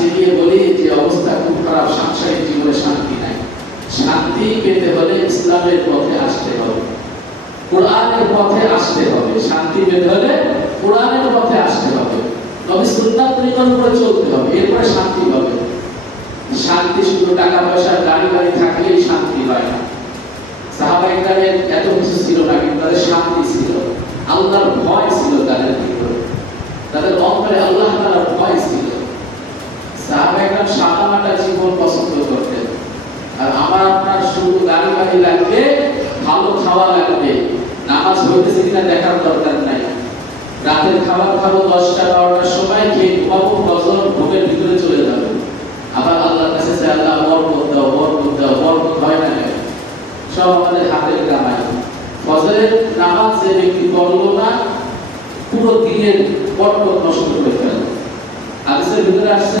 আজকে গিয়ে বলি যে অবস্থা খুব খারাপ, সাংসারিক জীবনে শান্তি নাই। শান্তি পেতে হলে ইসলামের পথে আসতে হবে, কোরআনের পথে আসতে হবে। শান্তি পেতে হলে কোরআনের পথে আসতে হবে, নবী সুন্নাত তরিকার উপরে চলতে হবে, এরপরে শান্তি হবে। শান্তি শুধু টাকা পয়সা গাড়ি বাড়ি থাকলেই শান্তি হয় না। সাহাবায়ে কেরামের এত কিছু ছিল না, কিন্তু তাদের শান্তি ছিল, আল্লাহর ভয় ছিল তাদের ভিতরে, তাদের অন্তরে আল্লাহ তাআলার ভয় ছিল। সাহাবায়ে কেরাম সাদামাটা জীবন পছন্দ করতেন। আর আমার আপনার শুধু গাড়ি বাড়ি লাগবে, ভালো খাওয়া লাগবে, নামাজ হইতেছে কিনা দেখার দরকার নাই। রাতের খাবার খাবো 10টা 12টার সময়, খেয়ে ঘুমাবো, ফজর ঘুমের ভিতরে চলে যাবো। আবার আল্লাহর কাছে চাই, আল্লাহ বরকত দাও, বরকত দাও। বরকত হয় না কেন? সব আমাদের হাতের কামাই। ফজরের নামাজ যে ব্যক্তি পড়লো না, পুরো দিনের বরকত নষ্ট করে ফেলে। হাদিসের ভিতরে আসছে